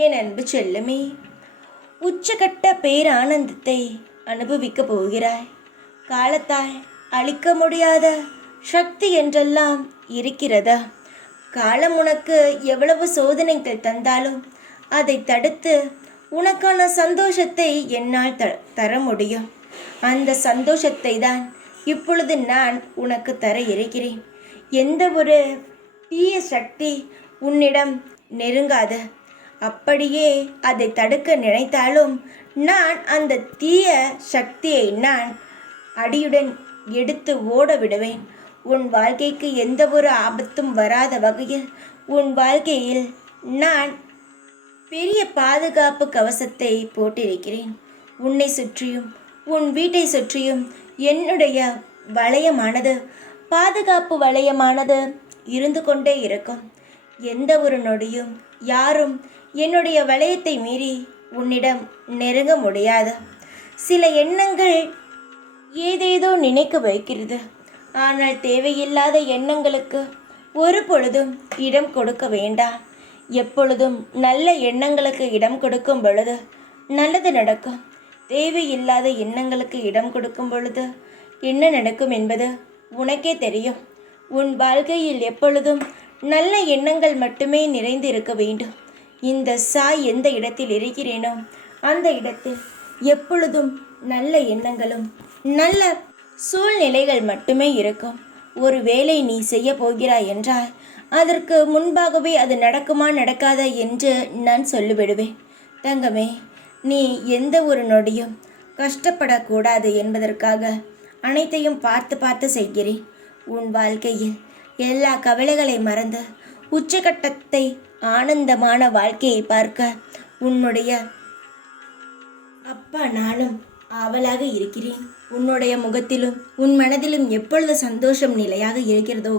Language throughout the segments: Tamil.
என் அன்பு செல்லமே, உச்சகட்ட பேரானந்தத்தை அனுபவிக்கப் போகிறாய். காலத்தால் அழிக்க முடியாத சக்தி என்றெல்லாம் இருக்கிறதா? காலம் உனக்கு எவ்வளவு சோதனைகள் தந்தாலும் அதை தடுத்து உனக்கான சந்தோஷத்தை என்னால் தர முடியும். அந்த சந்தோஷத்தை தான் இப்பொழுது நான் உனக்கு தர இருக்கிறேன். எந்த ஒரு தீய சக்தி உன்னிடம் நெருங்காது. அப்படியே அதை தடுக்க நினைத்தாலும் நான் அந்த தீய சக்தியை நான் அடியுடன் எடுத்து ஓட விடுவேன். உன் வாழ்க்கைக்கு எந்த ஒரு ஆபத்தும் வராத வகையில் உன் வாழ்க்கையில் நான் பெரிய பாதுகாப்பு கவசத்தை போட்டிருக்கிறேன். உன்னை சுற்றியும் உன் வீட்டை சுற்றியும் என்னுடைய வளையமானது, பாதுகாப்பு வளையமானது இருந்து கொண்டே இருக்கும். எந்த ஒரு நொடியும் யாரும் என்னுடைய வளையத்தை மீறி உன்னிடம் நெருங்க முடியாது. சில எண்ணங்கள் ஏதேதோ நினைக்க வைக்கிறது. ஆனால் தேவையில்லாத எண்ணங்களுக்கு ஒரு பொழுதும் இடம் கொடுக்க வேண்டாம். எப்பொழுதும் நல்ல எண்ணங்களுக்கு இடம் கொடுக்கும் பொழுது நல்லது நடக்கும். தேவையில்லாத எண்ணங்களுக்கு இடம் கொடுக்கும் பொழுது என்ன நடக்கும் என்பது உனக்கே தெரியும். உன் வாழ்க்கையில் எப்பொழுதும் நல்ல எண்ணங்கள் மட்டுமே நிறைந்து இருக்க வேண்டும். இந்த சாய் எந்த இடத்தில் இருக்கிறேனோ அந்த இடத்தில் எப்பொழுதும் நல்ல எண்ணங்களும் நல்ல சூழ்நிலைகள் மட்டுமே இருக்கும். ஒரு வேலை நீ செய்ய போகிறாய் என்றால் அதற்கு முன்பாகவே அது நடக்குமா நடக்காதா என்று நான் சொல்லிவிடுவேன். தங்கமே, நீ எந்த ஒரு நொடியும் கஷ்டப்படக்கூடாது என்பதற்காக அனைத்தையும் பார்த்து பார்த்து செய்கிறேன். உன் வாழ்க்கையில் எல்லா கவலைகளை மறந்து உச்சகட்டத்தை ஆனந்தமான வாழ்க்கையை பார்க்க உன்னுடைய அப்பா நானும் ஆவலாக இருக்கிறேன். உன்னுடைய முகத்திலும் உன் மனதிலும் எப்பொழுது சந்தோஷம் நிலையாக இருக்கிறதோ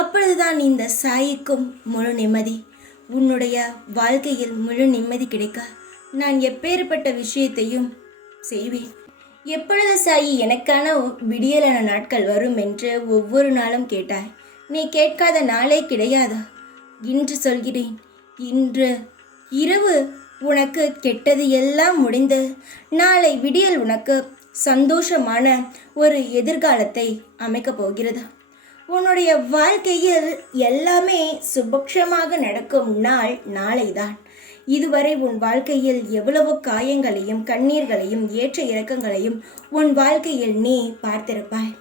அப்பொழுதுதான் இந்த சாய்க்கும் முழு நிம்மதி. உன்னுடைய வாழ்க்கையில் முழு நிம்மதி கிடைக்க நான் எப்பேற்பட்ட விஷயத்தையும் செய்வேன். எப்பொழுது சாயி எனக்கான விடியலான நாட்கள் வரும் என்று ஒவ்வொரு நாளும் கேட்டாய். நீ கேட்காத நாளே கிடையாது. இன்று சொல்கிறேன், இன்று இரவு உனக்கு கெட்டது எல்லாம் முடிந்து நாளை விடியல் உனக்கு சந்தோஷமான ஒரு எதிர்காலத்தை அமைக்கப் போகிறது. உன்னுடைய வாழ்க்கையில் எல்லாமே சுபக்ஷமாக நடக்கும் நாள் நாளைதான். இதுவரை உன் வாழ்க்கையில் எவ்வளவு காயங்களையும் கண்ணீர்களையும் ஏற்ற இறக்கங்களையும் உன் வாழ்க்கையில் நீ பார்த்திருப்பாய்.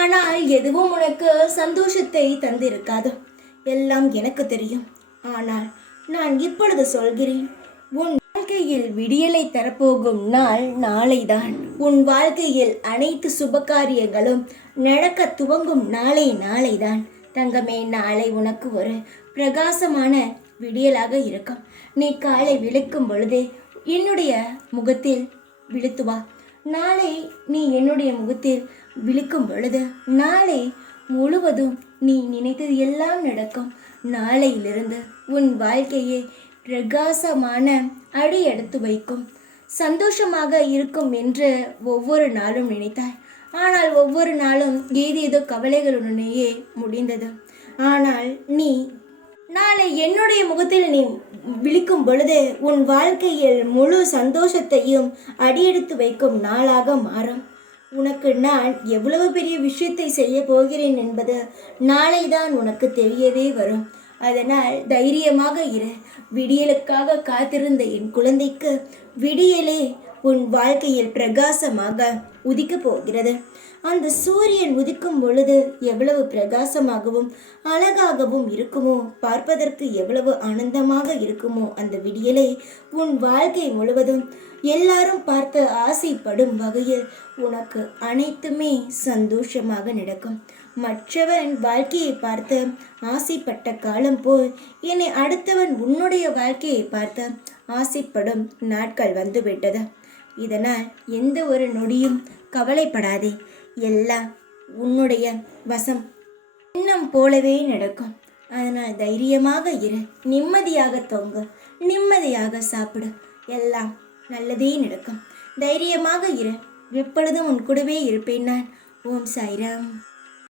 ஆனால் எதுவும் உனக்கு சந்தோஷத்தை தந்திருக்காது. எல்லாம் எனக்கு தெரியும். ஆனால் நான் இப்பொழுது சொல்கிறேன், உன் வாழ்க்கையில் விடியலை தரப்போகும் நாள் நாளைதான். உன் வாழ்க்கையில் அனைத்து சுபகாரியங்களும் நடக்க துவங்கும் நாளைதான். தங்கமே, நாளை உனக்கு ஒரு பிரகாசமான விடியலாக இருக்கும். நீ காலை விழிக்கும் பொழுதே என்னுடைய முகத்தில் விழித்து வா. நாளை நீ என்னுடைய முகத்தில் விழிக்கும் பொழுது நாளை முழுவதும் நீ நினைத்தது எல்லாம் நடக்கும். நாளையிலிருந்து உன் வாழ்க்கையை பிரகாசமான அடி எடுத்து வைக்கும், சந்தோஷமாக இருக்கும் என்று ஒவ்வொரு நாளும் நினைத்தாய். ஆனால் ஒவ்வொரு நாளும் ஏதேதோ கவலைகளுடனேயே முடிந்தது. ஆனால் நீ நாளை என்னுடைய முகத்தில் நீ விழிக்கும் பொழுது உன் வாழ்க்கையில் முழு சந்தோஷத்தையும் அடியெடுத்து வைக்கும் நாளாக மாறும். உனக்கு நான் எவ்வளவு பெரிய விஷயத்தை செய்ய போகிறேன் என்பது நாளைதான் உனக்கு தெரியவே வரும். அதனால் தைரியமாக இரு. விடியலுக்காக காத்திருந்த என் குழந்தைக்கு விடியலே உன் வாழ்க்கையில் பிரகாசமாக உதிக்கப் போகிறது. அந்த சூரியன் உதிக்கும் பொழுது எவ்வளவு பிரகாசமாகவும் அழகாகவும் இருக்குமோ, பார்ப்பதற்கு எவ்வளவு ஆனந்தமாக இருக்குமோ அந்த விடியலை உன் வாழ்க்கை முழுவதும் எல்லாரும் பார்த்து ஆசைப்படும் வகையில் உனக்கு அனைத்துமே சந்தோஷமாக நடக்கும். மற்றவன் வாழ்க்கையை பார்த்து ஆசைப்பட்ட காலம் போல் என்னை அடுத்தவன் உன்னுடைய வாழ்க்கையை பார்த்து ஆசைப்படும் நாட்கள் வந்துவிட்டது. இதனால் எந்த ஒரு நொடியும் கவலைப்படாதே. எல்லாம் உன்னுடைய வசம் இன்னும் போலவே நடக்கும். அதனால் தைரியமாக இரு, நிம்மதியாக தூங்கு, நிம்மதியாக சாப்பிடு. எல்லாம் நல்லதே நடக்கும். தைரியமாக இரு. எப்பொழுதும் உன் கூடவே இருப்பேன் நான். ஓம் சாய்ராம்.